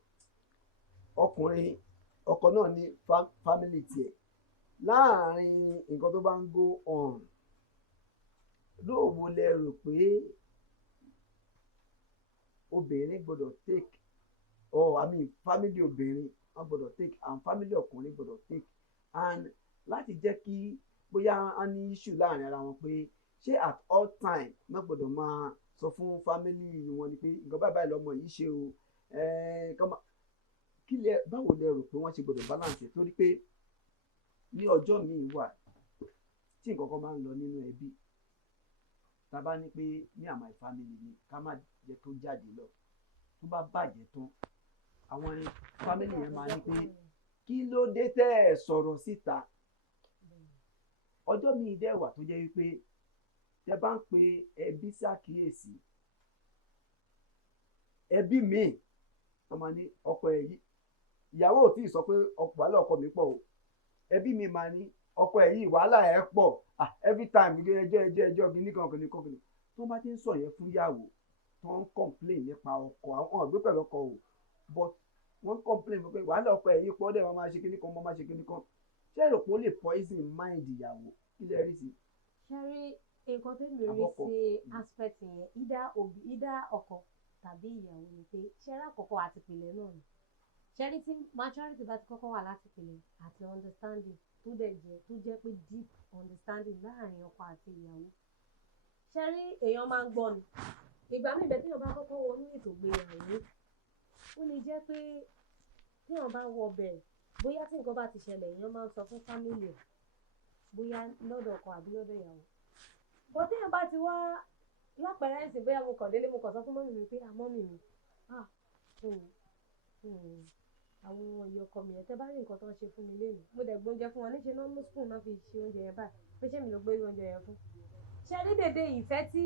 ọkùnrin ọkọ náà ní family tiẹ̀ láàárín nǹkan tó bá ń go on lóòwò lẹ rò pé obìnrin gbọ́dọ̀ take family obìnrin wọn gbọ́dọ̀ take and family ọkùnrin gbọ́dọ̀ take and láti jẹ́ kí bóyá a ní issue láàrin ara wọn pé ṣé at all time wọn gbọ́dọ̀ máa sọ fún family wọn ni pé nǹkan báyìí lọmọ yìí ṣe o báwo lẹ rò pé wọ́n ṣe gbọ́dọ̀ balance torí pé ní ọjọ́ míì wà tí nǹkan kan máa ń lọ nínú ẹbí tá a bá ní pé ní àmà family ni ká má jẹ́ kó jáde lọ tó bá bàjẹ́ tán àwọn family yẹn máa ní pé kí ló dé tẹ́ ẹ̀ sọ̀rọ̀ síta ọjọ́ míì dẹ̀ wà tó jẹ́ wípé tẹ́ bá ń pe ẹbí ṣàkíyèsí ẹbí míì wọ́n máa ní ọkọ ẹ̀ yìí ìyàwó ò tí ì sọ pé wàhálà ọkọ mi pọ̀ o ẹbí mi máa ní ọkọ ẹ̀ yìí wàhálà ẹ̀ pọ̀ every time ẹjọ́ kìnnìkan tó bá ti ń sọ yẹn fún ìyàwó tó ń complain nípa ọkọ àwọn ọ̀gbẹ́ pẹ̀lú ọkọ o but wọ́n complain pé wàhálà ọkọ ẹ̀ yìí pọ̀ dẹ̀ wọ́n máa ṣe kìnnìkan wọ́n máa ṣe kìnnìkan ṣé èrò pé ó lè poison mind ìyàwó kí lè rí sí. ṣẹ́rí nǹkan tó mi rí sí aspect yẹn either ọkọ tàbí ìyàwó ni pé ṣẹ́rí àkọ́kọ́ àti ìpìlẹ̀ náà ni ṣẹ́rí tí maturity bá ti kọ́kọ́ wà láti ìpìlẹ̀ àti understanding tó jẹ́ pé deep understanding láàrin ọkọ àti ìyàwó ṣẹ́rí èèyàn máa ń gbọ́ ni ìgbà míì bẹ́ẹ̀ téèyàn bá kọ́kọ́ wọnú ètò ìgbéyàwó ó lè jẹ́ pé téèyàn bá wọ bẹ̀ bóyá tí nǹkan bá ti ṣẹlẹ̀ èèyàn máa ń sọ fún family bóyá lọ́dọ̀ ọkọ àbí lọ́dọ̀ ìyàwó bọ́ téèyàn bá ti wá lápẹẹrẹ ẹ̀sìn bóyá mo kàn délé mo kàn sọ fún mọ́mì mi pé mọ́mì mi àwọn ìyá ọkọ mi yẹn tẹ́ bá rí nǹkan tó ń ṣe fún mi lẹ́yìn mo dẹ̀ gbóúnjẹ fún wọn níṣẹ́ náà mú spoon náà fi ṣe oúnjẹ yẹn báyìí pé ṣé mi ló gbé oúnjẹ yẹn fún ṣe rí dédé ìfẹ́ tí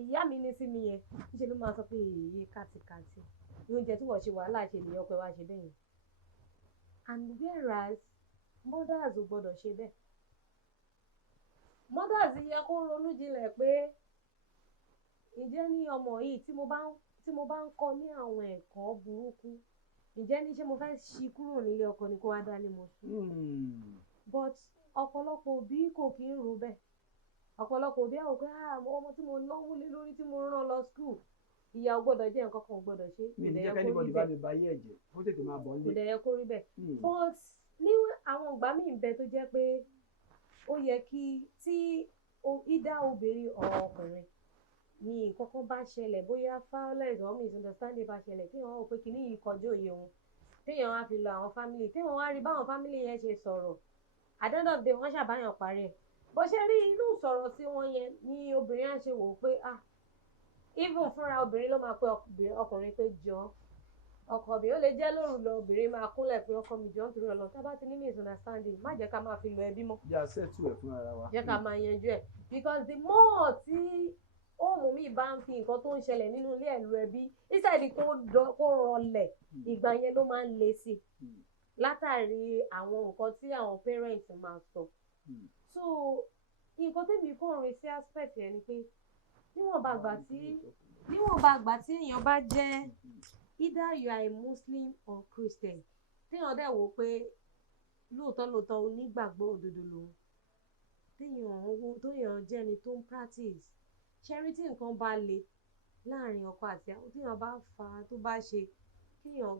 ìyá mi ní sí mi yẹn níṣẹ́ ló máa sọ pé èyí kàtìkàtì oúnjẹ tí wọ́n ṣe wàhálà ṣe lè ọkọ ẹ wá ṣe bẹ́ẹ̀ yẹn and whereas mothers ò gbọ́dọ̀ ṣe bẹ́ẹ̀ mothers yẹ kó ronú jinlẹ̀ pé ǹjẹ́ ní ọmọ yìí tí mo bá ń kọ́ ní àwọn ẹ̀kọ́ burúkú ǹjẹ́ ní ṣé mo fẹ́ ṣí kúrò nílé ọkọ ni kó wá dálé mọ́ but ọ̀pọ̀lọpọ̀ òbí kò kí ń ro bẹ́ẹ̀ ọ̀pọ̀lọpọ̀ òbí àwọn pé ọmọ tí mo náwó lé lórí tí mo rán lọ school ìyá ò gbọ́dọ̀ jẹ́ nǹkan kan ò gbọ́dọ̀ ṣe mi ní jẹ́ kẹ́nìbọ̀dì bá mi bá yé ẹ̀jẹ̀ ó tètè máa bọ̀ nílé kò dẹ̀ yẹ kó rí bẹ́ẹ̀ but ní àwọn ìgbà míì bẹ tó jẹ́ pé ó yẹ kí tí ìdá obìnrin ọ̀rọ̀ ọkùnrin ní nǹkan kan bá ṣẹlẹ̀ bóyá violence or misunderstanding bá ṣẹlẹ̀ tí wọ́n rò pé kíní yìí kọjú òye wọn téèyàn wá fi lọ àwọn family téèyàn wá rí báwọn family yẹn ṣe sọ̀rọ̀ at the end of the day wọ́n ṣàbáyàn parí ẹ̀ bó ṣe rí inú sọ̀rọ̀ sí wọn yẹn ni obìnrin á ṣe wò ó pé even fúnra obìnrin ló máa pé ọkùnrin pé jọ ọkọ mi ó lè jẹ́ lóru lọ obìnrin máa kúnlẹ̀ pé ọkọ mi jọ nítorí Ọlọ́run tá bá ti ní misunderstanding má jẹ́ ká máa fi lọ ẹbí mọ́ jẹ́ ká máa yanjú ẹ̀ because the more tí òmù mi bá ń fi nǹkan tó ń ṣẹlẹ̀ nínú ilé ẹ̀lú ẹbí ìṣàdí kó rọlẹ̀ ìgbà yẹn ló máa ń le sí látàrí àwọn nǹkan tí àwọn parents máa sọ so nǹkan tẹ́mi kò rí sí aspect yẹn ni pé níwọ̀nba àgbà tí èèyàn bá jẹ́ either you are a Muslim or Christian téèyàn dẹ̀ wò pé lóòótọ́ onígbàgbọ́ òdodo lòun téèyàn jẹ́ ẹni tó ń practice ṣẹ́rí tí nǹkan bá le láàrin ọkọ àti àwọn téèyàn bá fà á tó bá ṣe kéèyàn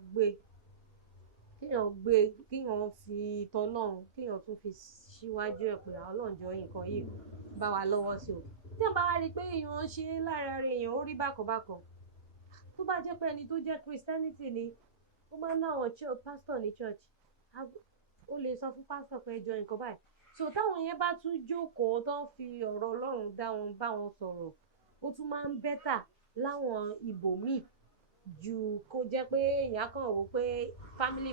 fi tọ́lọ́run kéèyàn tún fi síwájú ẹ̀ pé Ọlọ́run jọ nǹkan yìí bá wa lọ́wọ́ sí o tí a bá wá rí i pé èèyàn ṣe lára rẹ̀ èèyàn ó rí bákanbákan tó bá jẹ́ pé ẹni tó jẹ́ Christianity ni ó máa ń láwọn pastor ní church ó lè sọ fún pastor pé ẹjọ́ nǹkan báyìí so táwọn yẹn bá tún jókòó tó ń fi ọ̀rọ̀ Ọlọ́run bá wọn sọ̀rọ̀ ó tún máa ń bẹ́tà láwọn ibòmíì ju kó jẹ́ pé èèyàn kàn wò pé family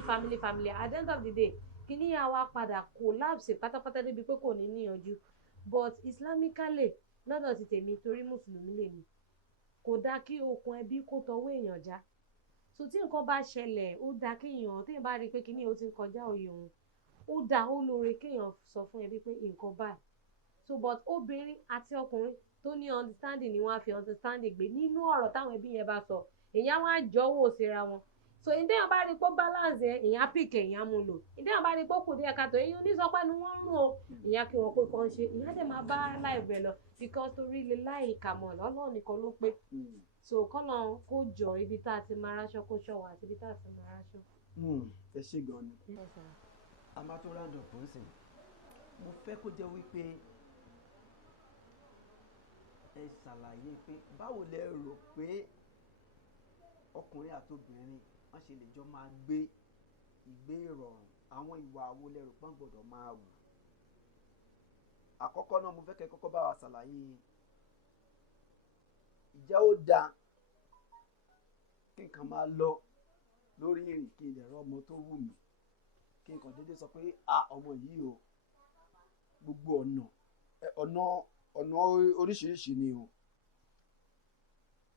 at the end of the day kíní yà wá padà collapse pátápátá débi pé kò ní níyanjú but Islamically lọ́dọ̀ ti tèmi torí mùsùlùmí lèmi kò dáa kí okùn ẹbí kó tọwọ́ èèyàn já so tí nǹkan bá ṣẹlẹ̀ ó dáa kéèyàn téèyàn bá rí i pé kíní ó ti ń kọjá òye òun ó dáa ó lóore kéèyàn sọ fún ẹbí pé nǹkan báyìí so but obìnrin àti ọkùnrin tó ní understanding ni wọ́n á fi understanding gbé nínú ọ̀rọ̀ táwọn ẹbí yẹn bá sọ èèyàn wá jọ̀wọ́ síra wọn so ìdéyàn bá rí pé balance yẹn ìyẹn pick ìyẹn mú lò ìdéyàn bá rí pé kù díẹ̀ káàtó èyí oníṣọpẹ́ ni wọ́n ń rún o ìyẹn kí wọ́n pé kàn ṣe ìyẹn dẹ̀ máa bá láìpẹ́ lọ because torí ilé láì kà mọ́ Ọlọ́run nìkan ló pé so kọ́nà kó jọ ibi tá a ti máa ráṣọ kó ṣọ́ wa àti ibi tá a ti máa ráṣọ. ẹ ṣe gan ni a máa tó round up nsìn mo fẹ́ kó jẹ́ wípé ẹ ṣàlàyé pé báwo lẹ rò pé ọkùnrin àti obìnrin wọ́n ṣe lè jọ máa gbé ìgbé ìrọ̀rùn àwọn ìwà wo lẹ rò pọ́n gbọ́dọ̀ máa wù. Àkọ́kọ́ náà mo fẹ́ kẹ́ kọ́kọ́ bá wa ṣàlàyé ìjẹ́ ó dáa kí nǹkan máa lọ lórí ìrìn kí n lè rọ ọmọ tó wù mí kí n kàn déédé sọ pé ọmọ yìí o gbogbo ọ̀nà oríṣiríṣi ni o.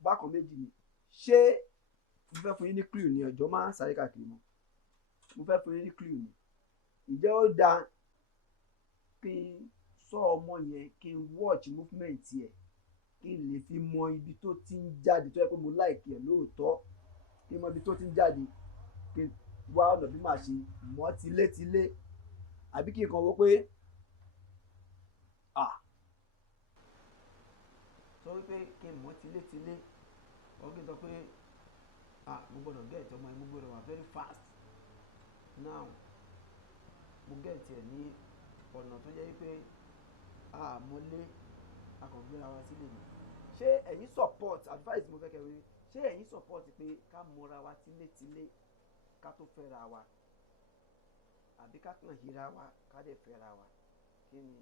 Bákan méjì ni ṣé mo fẹ́ fún yín ní clue ní ọjọ́ máa ń sáré káàkiri mọ́ mo fẹ́ fún yín ní clue ní ìjẹ́ ó dáa kí n sọ ọmọ yẹn kí n watch movement yẹ kí n lè fi mọ ibi tó ti ń jáde tó yẹ pé mo like ẹ lóòótọ́ kí n mọ ibi tó ti ń jáde kí n wá ọ̀nà bí màá ṣe mọ́ tilétilé àbí kí n kàn wò pé sọ wípé kí n mọ́ tilétilé ọ̀ kí n sọ pé mo gbọ́dọ̀ get ọmọ yẹn mo gbọ́dọ̀ wà very fast now mo get ẹ ní ọ̀nà tó jẹ́ wípé mọ́lé akọ̀gbéra wa sílẹ̀ mi ṣé ẹ̀yin support advice mo fẹ́ kẹ́ wí ṣé ẹ̀yin support pé ká mọra wa tilétilé ká tó fẹ́ra wa àbí ká kàn yíra wa ká dẹ̀ fẹ́ra wa kí ni.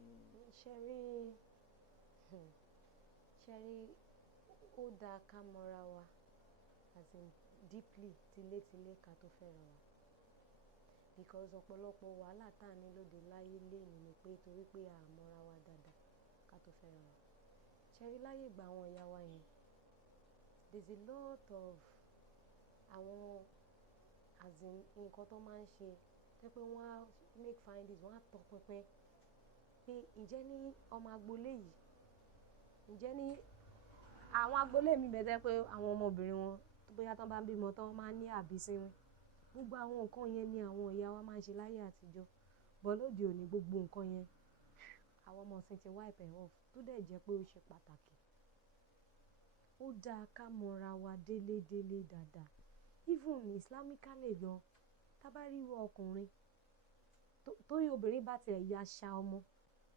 ṣẹ́rí ó dáa ká mọra wa as in deeply tilétilé ká tó fẹ́ra wa because ọ̀pọ̀lọpọ̀ wàhálà tá à ní lóde láyé léyìn ni pé torí pé a mọra wa dáadáa ká tó fẹ́ra wa ṣẹ́rí láyé ìgbà àwọn ìyá wa yẹn there's a lot of àwọn as in nǹkan tó máa ń ṣe tẹ́ pé wọ́n á make findings wọ́n á tọpinpin pé ǹjẹ́ ní ọmọ agboolé yìí ǹjẹ́ ní àwọn agboolé mi bẹ̀rẹ̀ pé àwọn ọmọbìnrin wọn bóyá tán bá ń bímọ tán máa ń ní àbísínú gbogbo àwọn nǹkan yẹn ni àwọn ìyá wa máa ń ṣe láyé àtijọ́ bọ́ lóde òní gbogbo nǹkan yẹn àwọn ọmọ ọ̀sìn ti wipe ẹ̀ off tó dẹ̀ jẹ́ pé ó ṣe pàtàkì ó dáa ká mọra wa délédélé dáadáa even islamically gan tá bá rí ọkùnrin tóyí obìnrin bá tiẹ̀ ya ṣa ọmọ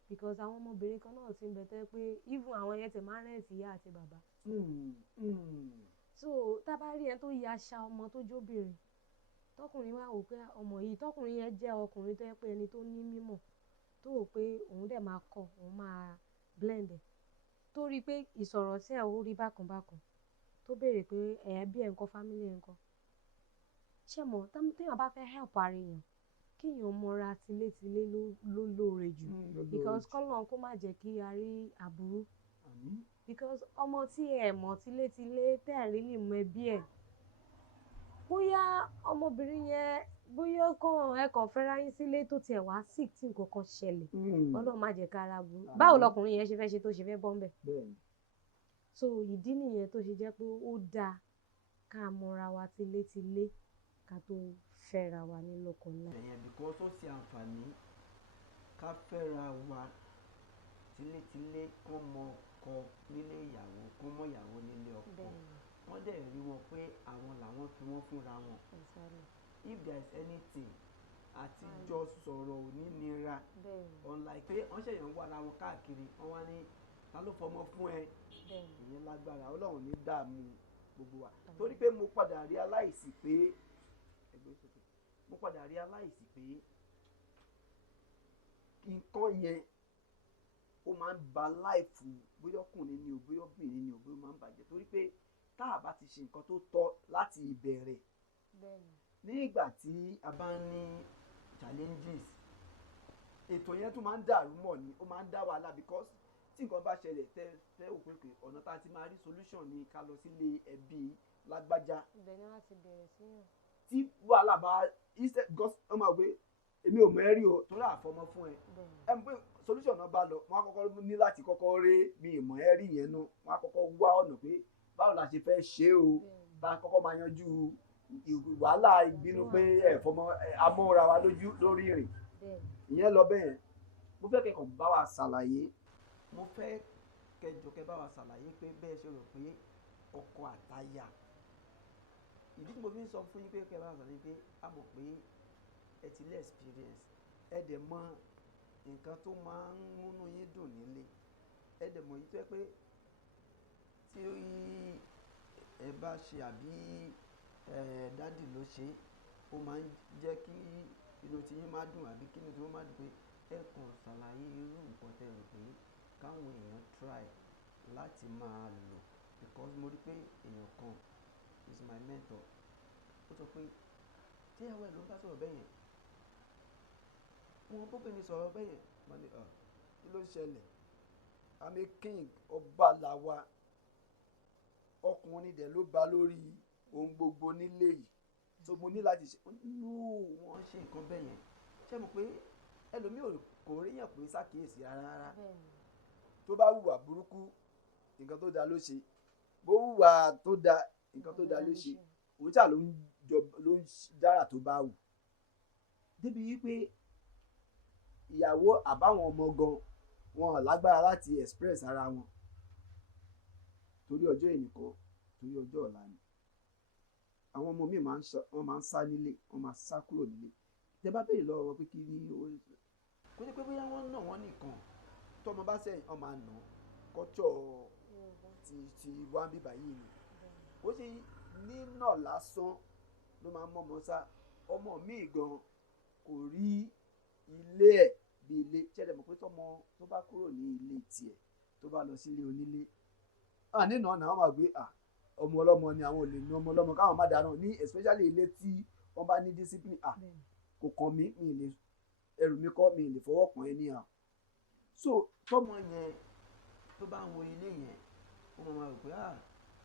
because àwọn ọmọbìnrin kan náà ti ń bẹ tẹ́ pé even àwọn yẹn ti máa ń rẹ́ǹtì ìyá àti bàbá so tá bá rí ẹ tó ya ṣa ọmọ tó jóbìnrin tọkùnrin wá wò pé ọmọ yìí tọkùnrin yẹn jẹ́ ọkùnrin tó yẹ pé ẹni tó ní mímọ̀ tó wò pé òun dẹ̀ máa kọ́ òun máa blend ẹ̀ tó rí pé ìsọ̀rọ̀ sí ẹ̀ ó rí bákan bákan tó béèrè pé ẹ̀ẹ́bí ẹ̀ ńkọ́ family ẹ̀ ńkọ́ ṣé mọ̀ téèyàn bá fẹ́ help ara èèyàn kéèyàn mọra tilétilé ló lóore jù because kọ́lọ́n kó má jẹ́ kí a rí àbúrú because ọmọ tí ẹ mọ̀ tilétilé tẹ́ ẹ̀ rí lè mọ ẹbí ẹ̀ bóyá ọmọbìnrin yẹn bóyá ẹ kàn fẹ́ra yín sílé tó tiẹ̀ wá sick tí nǹkan kan ṣẹlẹ̀ Ọlọ́run má jẹ́ ká ara burú báwo lọkùnrin yẹn ṣe fẹ́ ṣe tó ṣe fẹ́ bọ́ ńbẹ̀ so ìdí nìyẹn tó ṣe jẹ́ pé ó dáa ká mọra wa tilétilé ká tó fẹ́ra wa ní lọ́kọláya. ẹ̀yẹn because ó ṣe àǹfààní ká fẹ́ra wa tilétilé kó mọ ọkọ nílé ìyàwó kó mọ ìyàwó nílé ọkọ wọ́n dẹ̀ rí wọn pé àwọn làwọn fi wọ́n fúnra wọn if there is anything àtijọ́ sọ̀rọ̀ ò ní nira unlike pé wọ́n ṣèyàn wà láwọn káàkiri wọ́n wá ní ta ló fọmọ fún ẹ ìyẹn lágbára Ọlọ́run ní dààmú gbogbo wa torí pé mo padà realize pé nǹkan yẹn ó máa ń ba láìfù bóyá ọkùnrin ni o bóyá obìnrin ni o bóyá ó máa ń bàjẹ́ torí pé tá a bá ti ṣe nǹkan tó tọ́ láti ìbẹ̀rẹ̀ ní ìgbà tí a bá ń ní challenges ètò yẹn tún máa ń dàrú mọ́ ni ó máa ń dá wàhálà because tí nǹkan bá ṣẹlẹ̀ tẹ́ òpèpè ọ̀nà tá a ti máa rí solution ni ká lọ sílé ẹbí lágbájá tí wàhálà bá instead because ọmọ àgbẹ̀ èmi ò mọ̀ ẹ́ rí o torí àfọmọ́ fún ẹ mọ̀ pé solution náà bá lọ wọ́n á kọ́kọ́ ní láti kọ́kọ́ rí mi ìmọ̀ ẹ́ rí yẹn náà wọ́n á kọ́kọ́ wá ọ̀nà pé báwo la ṣe fẹ́ ṣe o bá a kọ́kọ́ máa yanjú wàhálà ìbínú pé ẹ̀fọ́mọ amóra wa lórí ìrìn ìyẹn lọ bẹ́ẹ̀. Mo fẹ́ kẹ́kọ̀ọ́ bá wa ṣàlàyé, mo fẹ́ kẹjọ kẹ bá wa ṣàlàyé pé bẹ́ẹ̀ ṣe rò pé ọkọ àtaya, ìdí tí mo fi ń sọ fún yín pé kẹ bá wa ṣàlàyé pé a mọ̀ pé ẹ ti lé experience, ẹ dẹ̀ mọ nǹkan tó máa ń múnú yín dùn nílé, ẹ dẹ̀ mọ̀ yìí tó yẹ pé tí ẹ bá ṣe àbí dádì ló ṣe, ó máa ń jẹ́ kí inú tí yín máa dùn àbí kí inú tí wọ́n máa dùn pé ẹ kàn ṣàlàyé irú nǹkan tẹ́ rò pé káwọn èèyàn try láti máa lò, because mo rí pé èèyàn kan is my mentor, ó sọ pé tí ìyàwó ẹ̀ ló ń bá sọ̀rọ̀ bẹ́yẹn, wọn bóbìnrin sọ̀rọ̀ bẹ́yẹn, wọ́n ní kí ló ṣẹlẹ̀, I'm a king, ọba làwa, ọkùnrin dẹ̀ ló ba lórí ohun gbogbo nílé yìí, so mo ní láti ṣe wọ́n ṣe nǹkan bẹ́yẹn. Ṣé mo pé ẹlòmíì kò ríyàn pé ṣàkíyèsí rárá, tó bá hùwà burúkú nǹkan tó dáa ló ṣe, bó hùwà tó dáa nǹkan tó dáa ló ṣe, òun ṣáà ló ń dára tó bá wù, débi wípé ìyàwó àbáwọn ọmọ gan wọn lágbára láti express ara wọn torí ọjọ́ ìnìkan, torí ọjọ́ ọ̀la ni. Àwọn ọmọ míì wọ́n máa ń sá nílé, wọ́n máa sá kúrò nílé. Tẹ bá béèrè lọ́wọ́ wọn pé kí ni kó ní pé bóyá wọ́n nà wọ́n nìkan, tọ́mọ bá sẹ́yìn ọmọ àná kọ́tọ̀ ti wá bíbá yìí ni. Ó ṣe nínà lásán ló máa ń mọ́mọ́ sá. Ọmọ míì gan kò rí ilé ẹ̀ bí ilé. Ṣẹ́dẹ̀ mọ̀ pé tọ́mọ tó bá kúrò ní ilé tiẹ̀ tó bá lọ sílé onílé, nínà ọ̀nà àwọn máa gbé ọmọ ọlọ́mọ ni àwọn ò lè ná ọmọ ọlọ́mọ káwọn má dáná ní especially ilé tí wọ́n bá ní discipline. Kò kàn mí, mi lè ẹrù mi kọ́, mi lè fọwọ́ kàn ẹ́ níhà. So tọ́mọ yẹn tó bá ń wo ilé yẹn, ó máa rò pé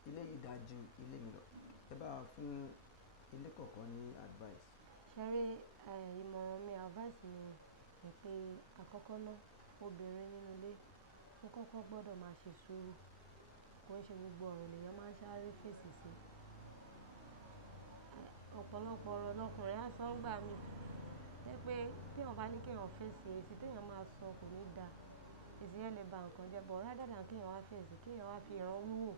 ilé yìí dáa ju ilé mi lọ. Ẹ bá wa fún ilé kọ̀ọ̀kan ní advice. Ṣẹ́rí ìmọ̀ràn mi advice mi ni pé àkọ́kọ́ náà obìnrin nínú ilé ó kọ́kọ́ gbọ́dọ̀ máa ṣe sùúrù, kò ń ṣe gbogbo ọ̀rọ̀ lèèyàn máa ń sáré fèsì sí. Ọ̀pọ̀lọpọ̀ ọ̀rọ̀ lọkùnrin á sọ ń gbà mí pé téèyàn bá ní kéèyàn fèsì, èsì téèyàn máa sọ kò ní dáa, èsì yẹn lè ba nǹkan jẹ́, but rather than kéèyàn wá fèsì, kéèyàn wá fi ìran wíwò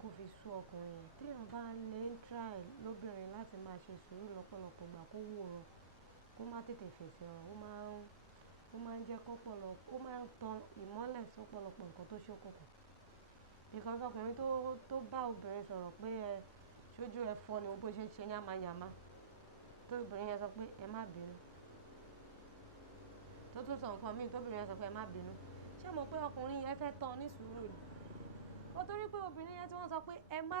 kó fi sú ọkùnrin yẹn. Téèyàn bá lè ń try lóbìnrin láti máa ṣe sùúrù lọ́pọ̀lọpọ̀ ìgbà, kó wòran, kó má tètè fèsì ọ̀rọ̀, ó máa ń jẹ́ ó máa ń tan ìmọ́lẹ̀ sọ́pọ̀lọpọ̀ nǹkan tó ṣókùnkùn. Because ọkùnrin tó bá obìnrin sọ̀rọ̀ pé ṣojú ẹ fọ́ ni bó ṣe ń ṣe yánmayànma, tó obìnrin yẹn sọ pé ẹ má bínú, tó tún sọ nǹkan míì tóbìnrin yẹn sọ pé ẹ má bínú, ṣé mo pé ọkùnrin yẹn fẹ́ tán ní sùúrù ni? Ó torí pé obìnrin yẹn tí wọ́n sọ pé ẹ má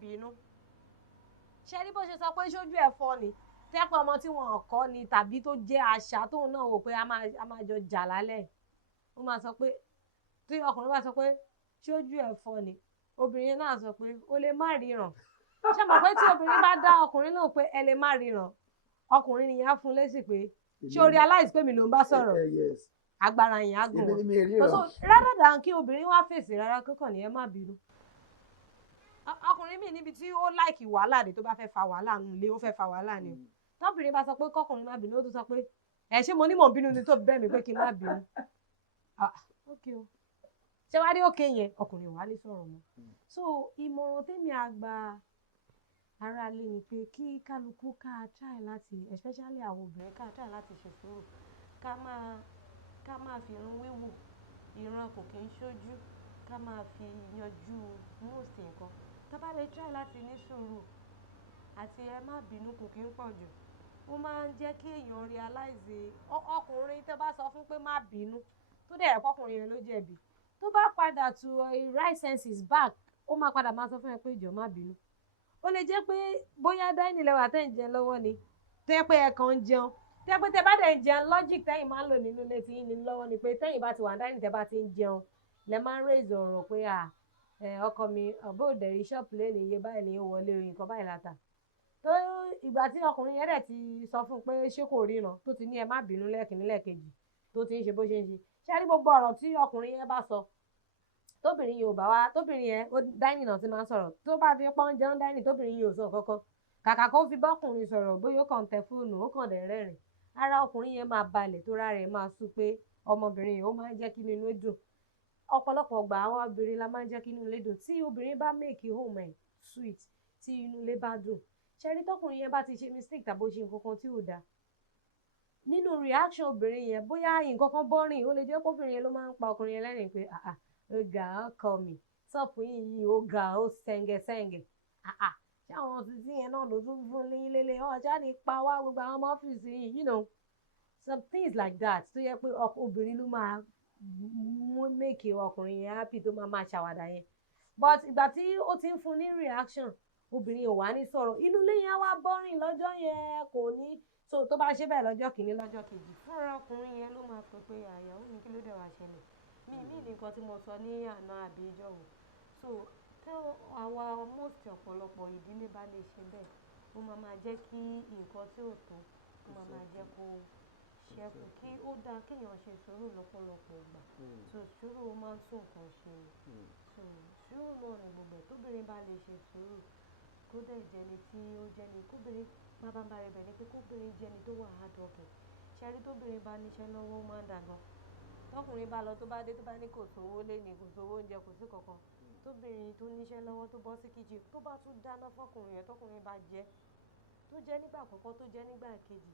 bínú, ṣé rí bó ṣe sọ pé ṣojú ẹ fọ́ ni, tẹ́pẹ́ ọmọ tí wọn kọ́ ni tàbí tó jẹ́ àṣà tóun náà wò pé a máa jọ jà lálẹ́, ó máa sọ pé tí ọkùnrin bá sọ pé ṣojú ẹ fọ́ ni, obìnrin náà sọ pé ó lè má ríran. Ṣé mo pé tí obìnrin bá dá ọkùnrin náà pé ẹ lè má ríran, ọkùnrin nìyẹn á fún lésì pé ṣé o realize pé mi ló ń bá sọ̀rọ̀, agbára yẹn á gùn wọn. So rather than kí obìnrin wá fèsì rárá kókàn ní ẹ má bínú. Ọkùnrin míì níbi tí ó láìkì wàhálà dé tó bá fẹ́ fa wàhálà nù ilé, ó fẹ́ fa wàhálà ni. Tọ́bìnrin bá sọ pé kọ́kùnrin má bínú, ó tún sọ pé ṣé mo ní mò ń bínú ni tó bẹ́ẹ̀ mi pé kí n má bínú. Okay o. Ṣé wá rí òkè yẹn ọkùnrin wà ní sọ̀rọ̀ mọ́. So ìmọ̀ràn tèmi àgbà ara lé ni pé kí kálukú ká try láti, especially àwọn obìnrin, ká try láti ṣe sùúrù, ká máa fi ìran wéwò, ìran kò kí ń ṣojú, ká máa fi yanjú most nǹkan. Tá bá lè try láti ní sùúrù àti ẹ má bínú kò kí ń pọ̀ jù, ó máa ń jẹ́ kí èèyàn realize ọkùnrin tó bá sọ fún pé má bínú tó dẹ̀ ẹ̀kọ́ ọkùnrin yẹn ló jẹ̀bi, tó bá padà to right senses back, ó máa padà máa sọ fún ẹ pé jọ̀ọ́ má bínú. Ó lè jẹ́ pé bóyá dining lẹ́wà tẹ́ ń jẹun lọ́wọ́ ni, tẹ́ pé ẹ kàn ń jẹun, tẹ́ pé tẹ́ bá dẹ̀ ń jẹun, logic tẹ́yìn máa ń lò nínú ilé tí yín ní lọ́wọ́ ni pé tẹ́yìn bá ti wà dining tẹ́ bá ti ń jẹun, lẹ máa ń raise ọ̀rọ̀ pé ọkọ mi ọ̀bọ̀ òdẹ̀rí ṣọ́ọ̀pù lẹ́nu iye báyìí ni ó wọlé nǹkan báyìí láta. Tó ìgbà tí ọkùnrin yẹn dẹ̀ ti sọ fún un pé ṣé kò ríran, tó ti ní ẹ má bínú lẹ́ẹ̀kínní lẹ́ẹ̀kejì, tó ti ń ṣe bó ṣe ń ṣe. Ṣé rí gbogbo ọ̀rọ̀ tí ọkùnrin yẹn bá sọ, tóbìnrin yìí ò bá wá tóbìnrin yẹn ó dáìnì náà ti máa ń sọ̀rọ̀ tó bá fi pọ́n jẹun dáìnì tóbìnrin yìí ò sọ kankan kàkà kó fi bọ́kùnrin sọ̀rọ̀ bóyá ó kàn tẹ fóònù ó kàn dẹ̀ rẹ́rìn ara ọkùnrin yẹn máa balẹ̀ tó rárẹ̀ máa sú pé ọmọbìnrin yìí ó máa ń jẹ́ kí inú dùn ọ̀pọ̀lọpọ̀ ọgbà àwọn obìnrin la máa ń jẹ́ kí inú ilé dùn tí obìnrin bá make home ẹ̀ sweet tí inú ilé bá dùn ṣẹ́rí tọkùnrin yẹn bá ti ṣe mistake tàbí ó ṣe nǹkan kan tí ò dáa nínú reaction obìnrin yẹn bóyá nǹkan kan bọ́rìn ó lè jẹ́ kóbìnrin yẹn ló máa ń pa ọkùnrin yẹn lẹ́rìn pé ó ga ọkọ mi sọ́ọ̀pù yìí ó ga ó sẹ́ngẹ̀sẹ́ngẹ̀ ṣé àwọn títí yẹn náà ló tún fún ní lélẹ̀ ọjà ní pa wá gbogbo àwọn ọmọ ọ́fíìsì yìí some things like that tó yẹ pé obìnrin ló máa make ọkùnrin yẹn happy tó máa ṣàwàdà yẹn but ìgbà tí ó ti ń fún ní reaction obìnrin ò wá ní sọ̀rọ̀ inú ilé yẹn wá bọ́rìn lọ́jọ́ yẹn kò ní so tó bá ṣe bẹ́ẹ̀ lọ́jọ́ kìíní lọ́jọ́ kejì fúnra ọkùnrin yẹn ló máa sọ pé àyàwó mi kí ló dé wá ṣẹlẹ̀ mi ní nǹkan tí mo sọ ní àná àbí ìjọ wò so tí àwa most ọ̀pọ̀lọpọ̀ ìdílé bá lè ṣe bẹ́ẹ̀ ó máa jẹ́ kí nǹkan tí ò tó ó máa jẹ́ kó ṣẹ́kù kí ó dáa kéèyàn ṣe sùúrù lọ́pọ̀lọpọ̀ ìgbà so sùúrù ó máa ń tún nǹkan ṣe so sùúrù náà ni gbogbo ẹ̀ tóbìnrin bá lè ṣe sùúrù kó dẹ̀ jẹni tí ó jẹni kóbìnrin bábá rẹ̀ bẹ̀ ni pé kóbìnrin jẹni tó wà hard working ṣẹ́rí tóbìnrin bá níṣẹ́ lọ́wọ́ ó máa ń dà gan tọkùnrin bá lọ tó bá dé tó bá ní kò sówó léni kò sówó oúnjẹ kò sí kankan tóbìnrin tó níṣẹ́ lọ́wọ́ tó bọ́ sí kitchen tó bá tún dáná fọkùnrin yẹn tọkùnrin bá jẹ tó jẹ nígbà àkọ́kọ́ tó jẹ nígbà kejì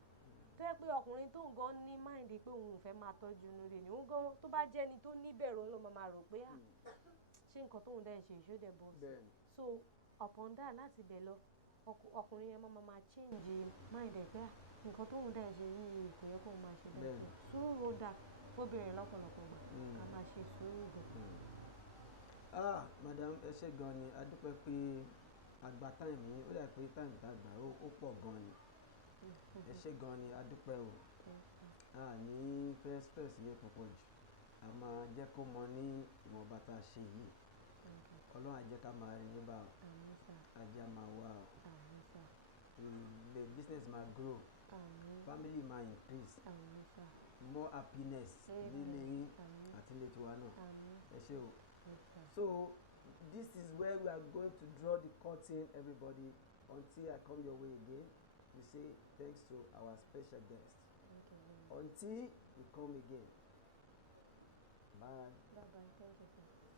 tó yẹ pé ọkùnrin tó ń gan ní máìndì pé òun ò fẹ́ máa tọ́jú inú rẹ̀ ni òun gan tó bá jẹ́ ni tó níbẹ̀rù ló máa rò pé ṣé nǹkan tóun dẹ̀ ń ṣe ìṣódẹ̀ bọ́ sí so upon that láti bẹ̀ lọ ọkùnrin yẹn máa change mind ẹ̀ pé nǹkan tóun dẹ̀ ń ṣe yìí kò yẹ kóun máa ṣe bẹ́ẹ̀ sùúrù ó dáa fóbìnrin lọ́pọ̀lọpọ̀ gbà ká máa ṣe sùúrù gan. Madam ẹ ṣé gan ni a dúpẹ́ pé àgbà táìmù yìí ó dà pé táìmù tá a gbà ó pọ̀ gan ni ẹ ṣé gan ni a dúpẹ́ o ní fẹ́ stress yẹn púpọ̀ jù a máa jẹ́ kó mọ ní ìwọ̀nba tá a ṣe yìí ọlọ́run á jẹ́ ká máa rí yín bá ajá máa wá the business máa grow family máa increase more happiness nílé yín àti ilé tiwa náà ẹ ṣé o so this is where we are going to draw the curtain everybody until I come your way again we say thanks to our special guest until we come again bye.